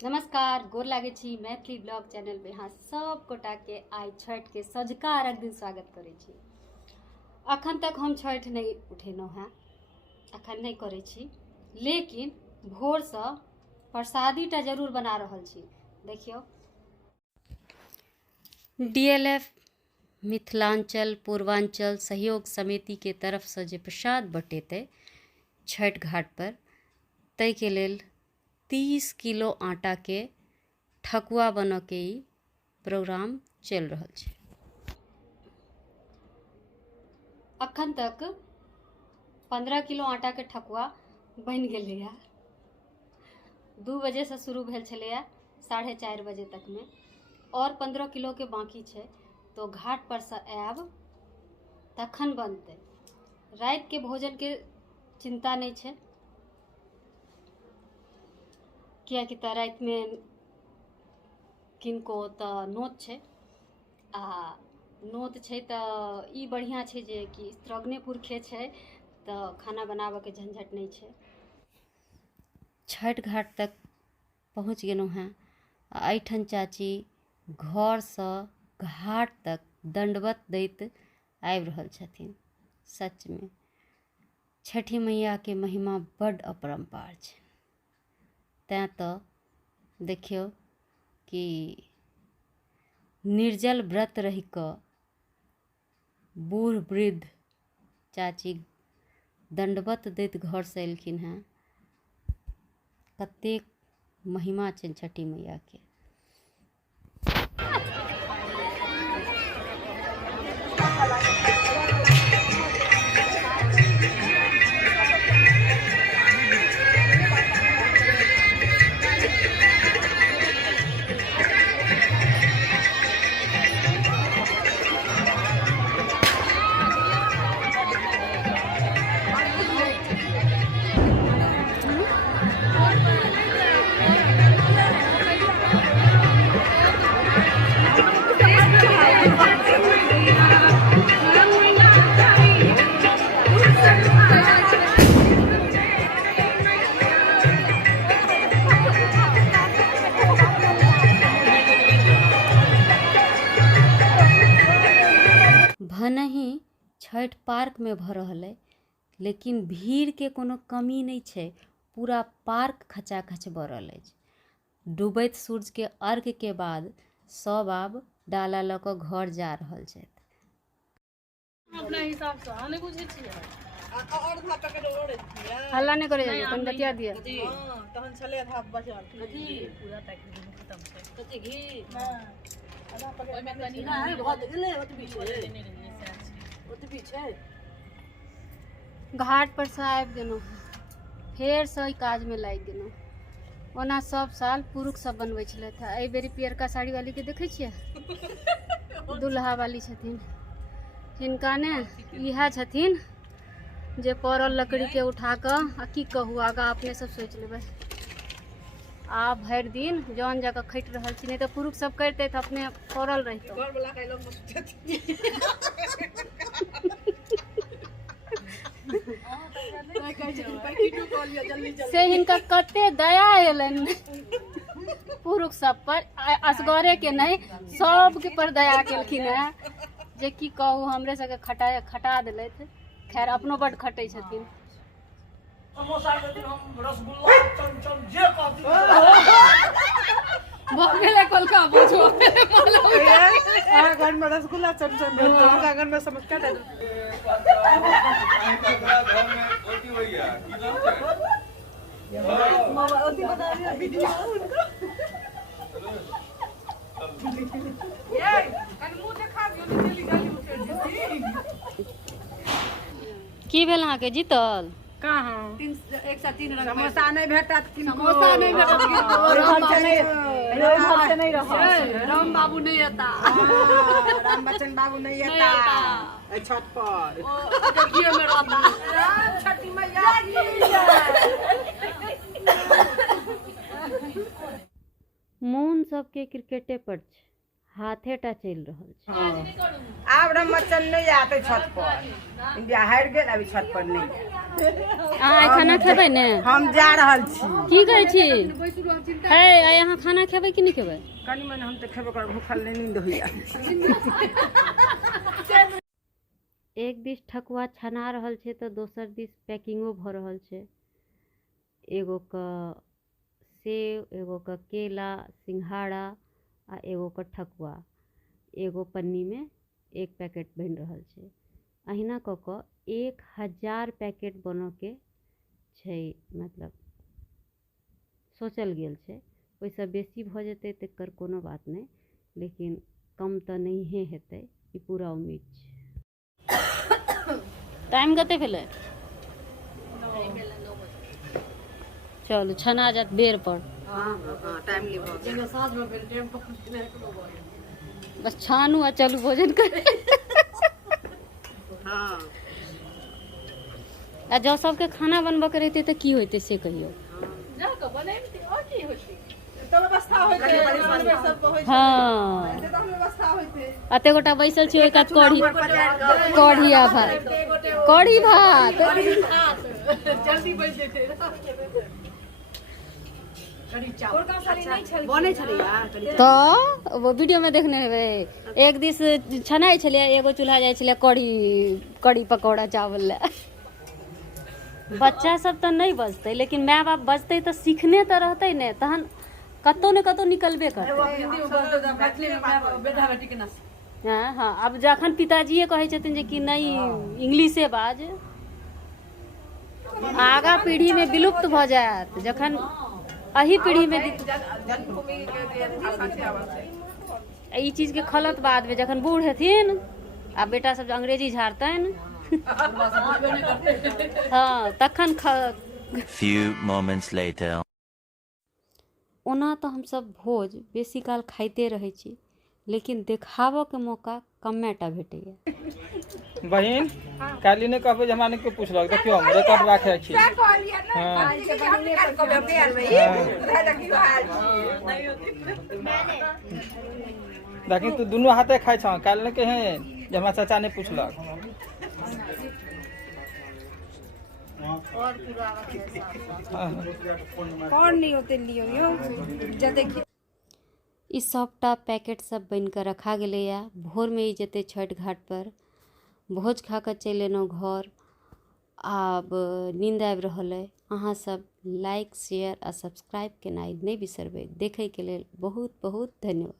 नमस्कार, गोर लागे छी मैथिली ब्लॉग चैनल में अहाँ सब गोटा के आई छठ के सँझुका अर्घ दिन स्वागत करे छी। अखन तक हम छठ नहीं उठेलहुँ हैं, अखन नहीं करे छी, लेकिन भोर से प्रसादी टा जरूर बना रहल छी। देखियो, डीएलएफ मिथिलांचल पूर्वांचल सहयोग समिति के तरफ से जे प्रसाद बटेतै छठ घाट पर, तै के लेल 30 किलो आटा के ठकुआ बन के ही प्रोग्राम चल रहा है। अखन तक 15 किलो आटा के ठकुआ बन गए है। 2 बजे से शुरू भेल छलैया, 4:30 बजे तक में, और 15 किलो के बाकी है। तो घाट पर से आयब तखन बनते। रात के भोजन के चिंता नहीं है, कियाकि तऽ रात में किनको तऽ नोत छै, आ नोत छै तऽ ई बढ़िया छै जे कि स्त्रग्ने पुरखे छै तऽ खाना बनाबऽ के झंझट नहीं छै। छठ घाट तक पहुँच गेलहुँ हैं। एहिठाम चाची घर से घाट तक दंडवत दैत आबि रहल छथिन। सच में छठी मैया के महिमा बड़ अपरंपार छै। तैं तो देखियो कि निर्जल व्रत रहि कऽ बूढ़ वृद्ध चाची दंडवत दैत घर से एलखिन हैं। कतेक महिमा छै छठी मैया के। भनहि छठ पार्क में भ रहल है, लेकिन भीड़ के कोनो कमी नहीं छै। पूरा पार्क खचाखच भ रहल है। डूबैत सूरज के अर्घ के बाद सब आब डाला ल क घर जा रहल छथि। अपना हिसाब से हम नहीं बुझे छियै। अर्धा पैकेट ओरे छियै, हल्ला नहीं करे जाइए, कन बतिया दिया। हां तहन छले आधा बचल। कथि पूरा पैकेट खत्म छै। कथि घी? हां आधा पैकेट ओय में कनी ना है, बहुत गेले ओतबी छै। घाट पर से आबि गेलहुँ, फेर से ई काज में लागि गेलहुँ। ओना सब साल पुरुष सब बनबै छलथि। एहि बेरी पियरका साड़ी वाली के देखै छियै, दुल्हा वाली छथिन। हिनका ने इहा छथिन जे पड़ल लकड़ी के उठा कऽ आ की कहू, आगा अपने सब सोच लेबै। आ भरि दिन जौन जगह खटि रहल छी, नहीं तो पुरुष सब करते तो अपने पड़ल रहितो। से हिनका कते दया एलनि पुरुष सब पर, असगरे के नहीं सब के पर दया केलखिन है, जे की कहू हमरे सबके खटा देलथि। खैर अपनो बड खटै छथिन। कोलका बोझो घर में रसगुल्ला चमचम भेल, घर में समझ क्या दे की भेल अहाँ के जीतल? कहाँ 103 रंग समोसा नहीं भेटत, समोसा नहीं भेटत, राम बाबू नहीं आता, राम बच्चन बाबू नहीं आता छठ पर। देखिए मेरा राम छठी मैया मोन सबके क्रिकेटे पर छै। हाथेटा चलि रहल छै। आब रमचन नहीं आते छत पर, इंडिया हार गेल, अभी छत पर नहीं अहाँ खाना खेबै ने? हम जा रहल छी। की कहै छी? हे आइ अहाँ खाना खेबै कि नहीं खेबै? कनी मनी हम तो खेबे कर, भूखल नहीं, नींद होइया। एक दिस ठकुआ छना रहल छै तो दोसर दिस पैकिंगो भ रहल छै। एगो का सेव, एगो का केला, सिंघाड़ा आ एगो का ठकुआ एगो पन्नी में एक पैकेट बन रहल छै। अहिना क क 1000 पैकेट बन के छै, मतलब सोचल गेल छै। ओइसे बेसी भ जेतै तकर कोनो बात नहीं, लेकिन कम तो नहिए हेतै, ई पूरा उम्मीद छै। टाइम कते भेलै? चलू छना जात बेर पर। बस छानू आ चलू भोजन कर। आ जब सबके खाना बनबऽ के रहते तो की होते से कहियो। हाँ अते गोटा बैसल छी, ओइ कात कढ़ी आ भात, कढ़ी भात जल्दी बैठ जेते। तो वो वीडियो में देखने हेबै, एक दिस छनाई छलै, एगो चूल्हा जाय छलै कढ़ी पकौड़ा चावल ले। बच्चा सब तो नहीं बजते, लेकिन माय बाप बजते तो सीखने तो रहते ने, तहन कतौ ने कतौ निकलबे करते। हाँ अब जखन पिताजी कहे छथिन जे कि नहीं इंग्लिशे बाज, आगा पीढ़ी में विलुप्त भ जायत। जखन अही पीढ़ी में ई चीज के खलत बाद में जखन बूढ़ हेथिन आ बेटा सब अंग्रेजी झाड़तन हाँ तखन Few moments later. ओना तो हम सब भोज बेसी काल खाइते रहे छी, लेकिन देखाबो के मौका कमेटा भेटैया। बहिन काली ने कहबे जे हमरा ने को पूछलक, देखियो हम रिकॉर्ड राखे छी। लेकिन तू दोनों हाथे खाइ छ, काल ने कहे जे हमरा चाचा ने पूछलक। कौन नहीं होते लियो यो जदे ई सबटा पैकेट सब बन कर रखा गेलै या। भोर में ई जेते छठ घाट पर, भोज खा कर चलि एलहुँ घर। आब नींद आबि रहल है। अहाँ सब लाइक शेयर आ सब्सक्राइब केनाइ नहीं बिसरबै। देखै के लेल बहुत बहुत धन्यवाद।